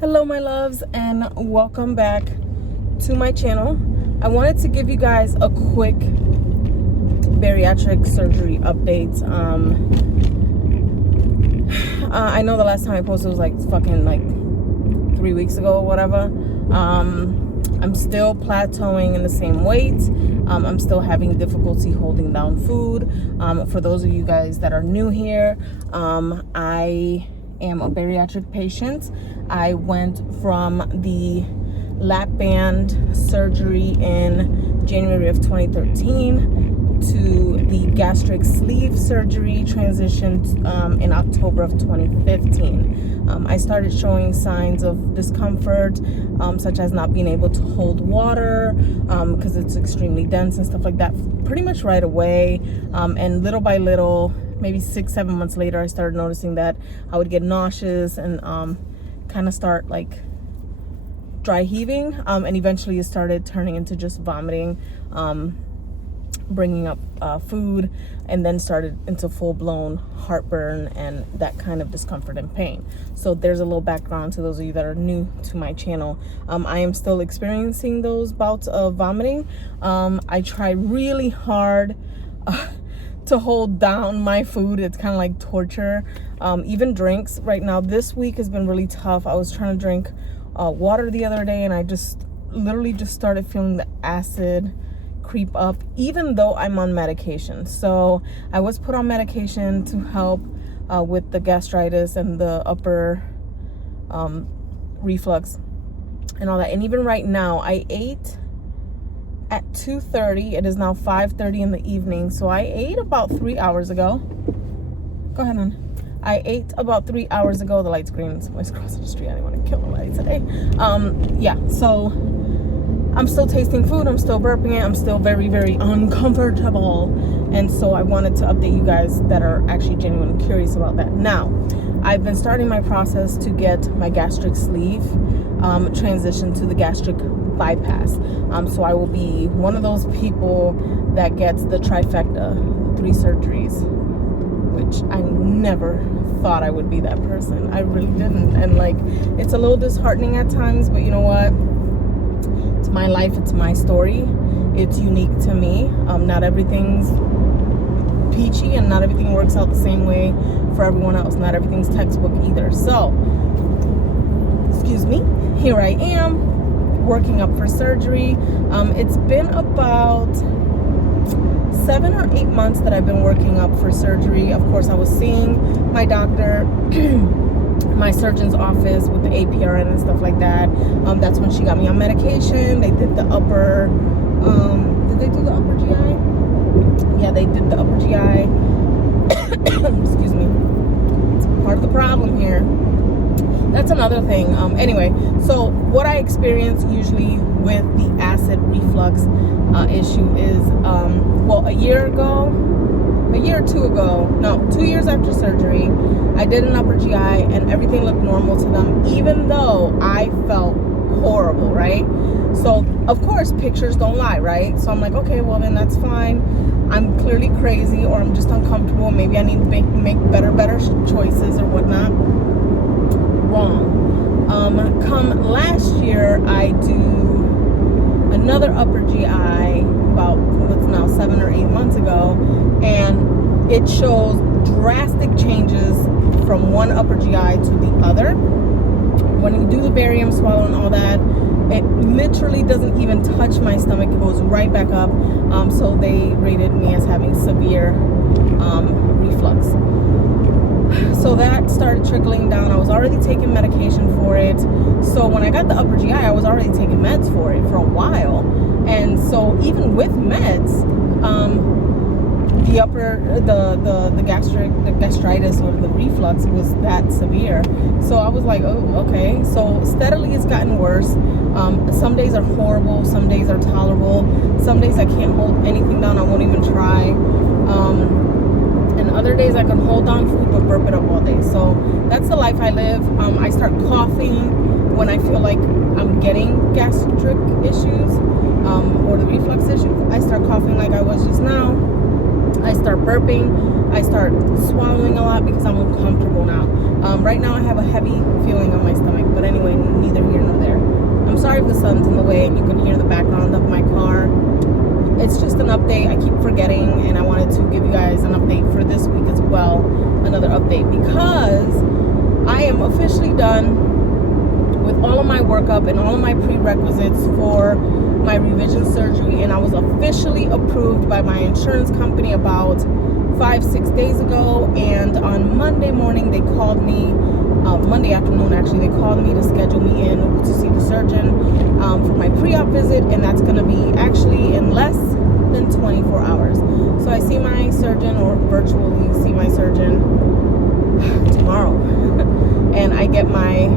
Hello my loves, and welcome back to my channel. I wanted to give you guys a quick bariatric surgery update. I know the last time I posted was like 3 weeks ago or whatever. I'm still plateauing in the same weight. I'm still having difficulty holding down food. For those of you guys that are new here, I am a bariatric patient. I went from the lap band surgery in January of 2013 to the gastric sleeve surgery transitioned in October of 2015. I started showing signs of discomfort, such as not being able to hold water because it's extremely dense and stuff like that, pretty much right away. And little by little, maybe 6-7 months later, I started noticing that I would get nauseous and kind of start like dry heaving, and eventually it started turning into just vomiting, bringing up food, and then started into full-blown heartburn and that kind of discomfort and pain. So there's a little background to those of you that are new to my channel. I am still experiencing those bouts of vomiting. I try really hard to hold down my food. It's kind of like torture. Even drinks right now, this week has been really tough. I was trying to drink water the other day, and I just literally just started feeling the acid creep up, even though I'm on medication. So I was put on medication to help with the gastritis and the upper reflux and all that. And even right now, I ate at 2:30. It is now 5:30 in the evening. So I ate about 3 hours ago. Go ahead, hon. I ate about 3 hours ago. The light's green. Somebody's crossing the street. I didn't want to kill nobody today. Yeah, so I'm still tasting food. I'm still burping it. I'm still very, very uncomfortable. And so I wanted to update you guys that are actually genuinely curious about that. Now, I've been starting my process to get my gastric sleeve transition to the gastric bypass. So I will be one of those people that gets the trifecta, 3 surgeries, which I never thought I would be that person. I really didn't. And like, it's a little disheartening at times, but you know what? It's my life. It's my story. It's unique to me. Not everything's peachy and not everything works out the same way for everyone else. Not everything's textbook either. So, excuse me, here I am working up for surgery. It's been about 7 or 8 months that I've been working up for surgery. Of course, I was seeing my doctor, my surgeon's office with the APRN and stuff like that. That's when she got me on medication. They did the upper, did they do the upper GI? Yeah, they did the upper GI. Excuse me. It's part of the problem here. That's another thing. Anyway, so what I experience usually with the acid reflux issue is, well, a year or 2 ago, no, 2 years after surgery, I did an upper GI and everything looked normal to them, even though I felt horrible, right? So, of course, pictures don't lie, right? So I'm like, okay, well, then that's fine. I'm clearly crazy, or I'm just uncomfortable. Maybe I need to make better choices or whatnot. Wrong. Come last year, I do another upper GI about what's now 7 or 8 months ago, and it shows drastic changes from one upper GI to the other. When you do the barium swallow and all that, it literally doesn't even touch my stomach. It goes right back up. So they rated me as having severe reflux. So that started trickling down. I was already taking medication for it. So when I got the upper GI, I was already taking meds for it for a while. And so even with meds, the gastritis or the reflux was that severe. So I was like, oh, okay. So steadily it's gotten worse. Some days are horrible. Some days are tolerable. Some days I can't hold anything down. I won't even try. And other days I can hold on food but burp it up all day. So that's the life I live. I start coughing when I feel like I'm getting gastric issues or the reflux issues. I start coughing like I was just now. I start burping. I start swallowing a lot because I'm uncomfortable now. Right now I have a heavy feeling on my stomach. But anyway, son's in the way and you can hear the background of my car. It's just an update. I keep forgetting, and I wanted to give you guys an update for this week as well. Another update, because I am officially done with all of my workup and all of my prerequisites for my revision surgery, and I was officially approved by my insurance company about 5-6 days ago. And on Monday morning they called me, Monday afternoon actually, they called me to schedule me in to see the surgeon for my pre-op visit, and that's going to be actually in less than 24 hours. So I see my surgeon, or virtually see my surgeon, tomorrow. And I get my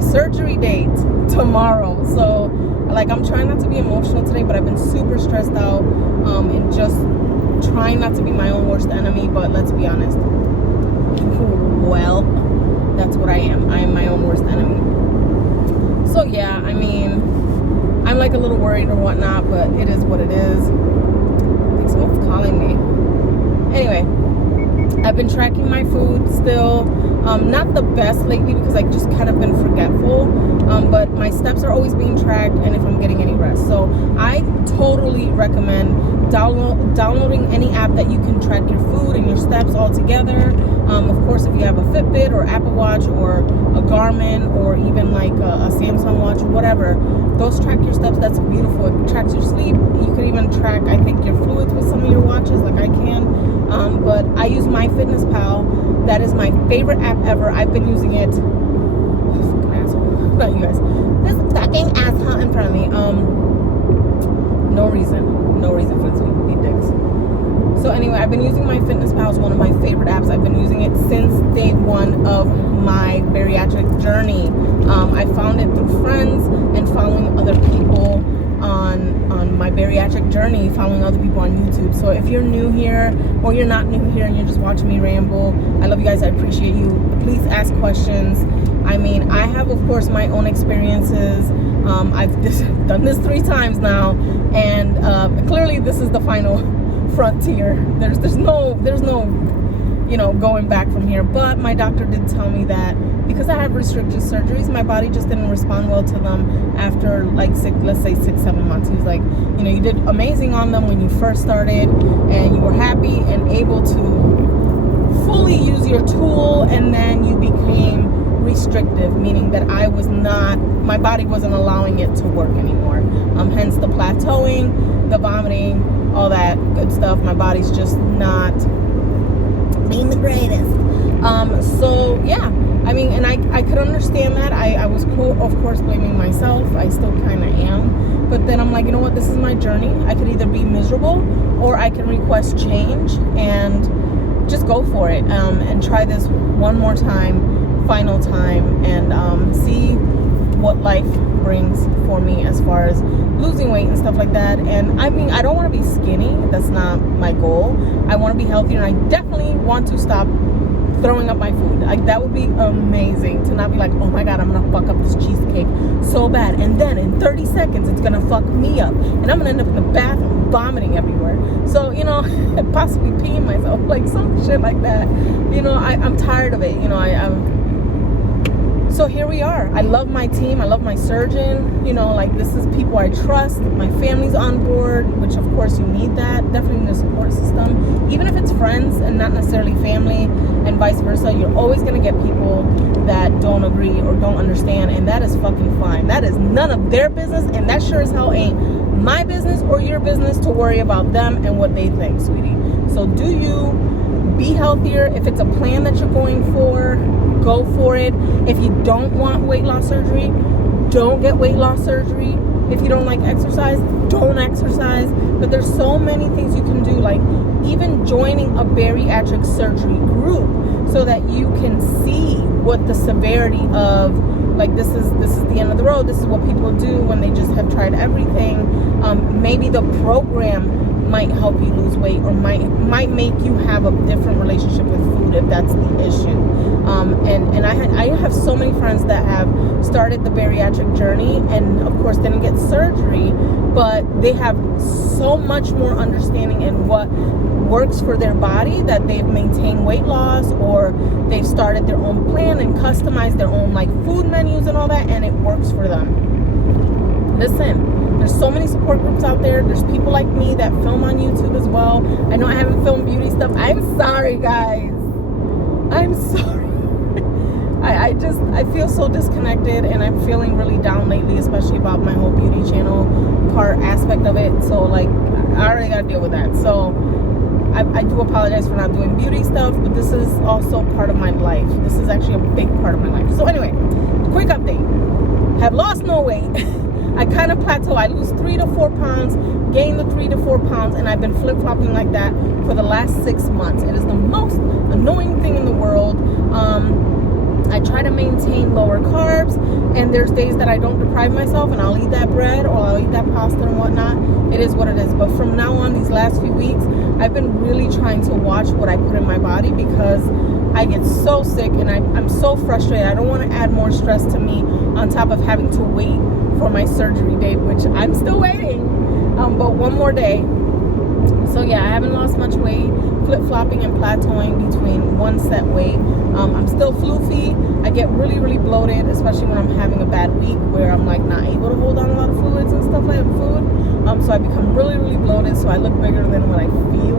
surgery date tomorrow. So like, I'm trying not to be emotional today, but I've been super stressed out, and just trying not to be my own worst enemy. But let's be honest, well, that's what I am. I am my own worst enemy. So yeah, I mean, I'm like a little worried or whatnot, but it is what it is. I think someone's calling me. Anyway, I've been tracking my food still. Not the best lately, because I've just kind of been forgetful. But my steps are always being tracked, and if I'm getting any rest. So I totally recommend downloading any app that you can track your food and your steps all together. Of course, if you have a Fitbit or Apple Watch or a Garmin or even like a Samsung Watch, whatever, those track your steps. That's beautiful. It tracks your sleep. You can even track, I think, your fluids with some of your watches, like I can. But I use MyFitnessPal. That is my favorite app ever. I've been using it. Fucking asshole. Not you guys. This fucking asshole in front of me. No reason for this to be dicks. So anyway, I've been using MyFitnessPal. It's one of my favorite apps. I've been using it since day one of my bariatric journey. I found it through friends and following other people on my bariatric journey, following other people on YouTube. So if you're new here, or you're not new here and you're just watching me ramble, I love you guys. I appreciate you. Please ask questions. I mean, I have, of course, my own experiences. I've done this 3 times now, and clearly this is the final frontier. There's no going back from here. But my doctor did tell me that because I have restricted surgeries, my body just didn't respond well to them after like let's say 6-7 months. He was like, you did amazing on them when you first started, and you were happy and able to fully use your tool, and then you became restrictive, meaning that my body wasn't allowing it to work anymore. Hence the plateauing, the vomiting, all that good stuff. My body's just not being the greatest. So yeah, I mean, and I could understand that. I was of course blaming myself. I still kind of am. But then I'm like, you know what? This is my journey. I could either be miserable, or I can request change and just go for it, and try this one more time, final time, and see what life brings for me as far as losing weight and stuff like that. And I mean, I don't want to be skinny. That's not my goal. I want to be healthier, and I definitely want to stop throwing up my food. Like, that would be amazing, to not be like, oh my god, I'm gonna fuck up this cheesecake so bad, and then in 30 seconds it's gonna fuck me up, and I'm gonna end up in the bathroom vomiting everywhere. So, possibly peeing myself, like some shit like that. I'm tired of it. So here we are. I love my team. I love my surgeon. This is people I trust. My family's on board, which of course you need that. Definitely need a support system. Even if it's friends and not necessarily family, and vice versa, you're always going to get people that don't agree or don't understand, and that is fucking fine. That is none of their business, and that sure as hell ain't my business or your business to worry about them and what they think, sweetie. So do you be healthier. If it's a plan that you're going for, go for it. If you don't want weight loss surgery, don't get weight loss surgery. If you don't like exercise, don't exercise. But there's so many things you can do, like even joining a bariatric surgery group, so that you can see what the severity of, like, this is the end of the road. This is what people do when they just have tried everything. Maybe the program might help you lose weight, or might make you have a different relationship with food if that's the issue. And I have so many friends that have started the bariatric journey and of course didn't get surgery, but they have so much more understanding in what works for their body, that they've maintained weight loss, or they've started their own plan and customized their own like food menus and all that, and it works for them. listen, there's so many support groups out there. There's people like me that film on YouTube as well. I know I haven't filmed beauty stuff. I'm sorry, guys. I'm sorry. I feel so disconnected, and I'm feeling really down lately, especially about my whole beauty channel aspect of it. So like, I already got to deal with that. So I do apologize for not doing beauty stuff, but this is also part of my life. This is actually a big part of my life. So anyway, quick update. Have lost no weight. I kind of plateau. I lose 3 to 4 pounds, gain the 3 to 4 pounds, and I've been flip-flopping like that for the last 6 months. It is the most annoying thing in the world. I try to maintain lower carbs, and there's days that I don't deprive myself, and I'll eat that bread or I'll eat that pasta and whatnot. It is what it is. But from now on, these last few weeks, I've been really trying to watch what I put in my body, because I get so sick and I'm so frustrated. I don't want to add more stress to me on top of having to wait for my surgery date, which I'm still waiting, but one more day. So yeah, I haven't lost much weight, flip-flopping and plateauing between one set weight. I'm still floofy. I get really, really bloated, especially when I'm having a bad week where I'm like not able to hold on a lot of fluids and stuff like food. So I become really, really bloated. So I look bigger than what I feel.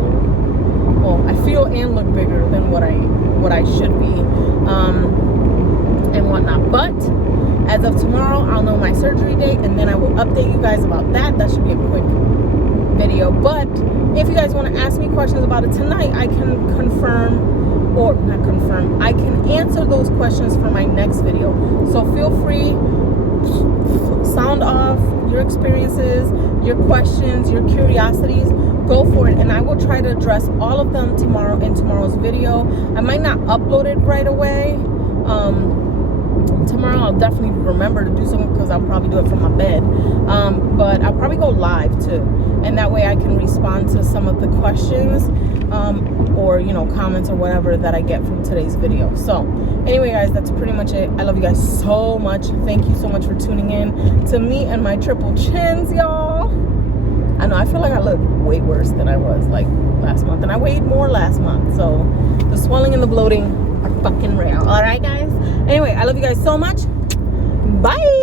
Well, I feel and look bigger than what I should be, and whatnot. But as of tomorrow, I'll know my surgery date, and then I will update you guys about that. That should be a quick video. But if you guys want to ask me questions about it tonight, I can confirm, or not confirm, I can answer those questions for my next video. So feel free, sound off your experiences, your questions, your curiosities. Go for it, and I will try to address all of them tomorrow in tomorrow's video. I might not upload it right away. Tomorrow I'll definitely remember to do something, because I'll probably do it from my bed. But I'll probably go live too, and that way I can respond to some of the questions, or comments or whatever that I get from today's video. So anyway, guys, that's pretty much it. I love you guys so much. Thank you so much for tuning in to me and my triple chins, y'all. I know I feel like I look way worse than I was like last month, and I weighed more last month. So the swelling and the bloating are fucking real. All right, guys. Anyway, I love you guys so much. Bye.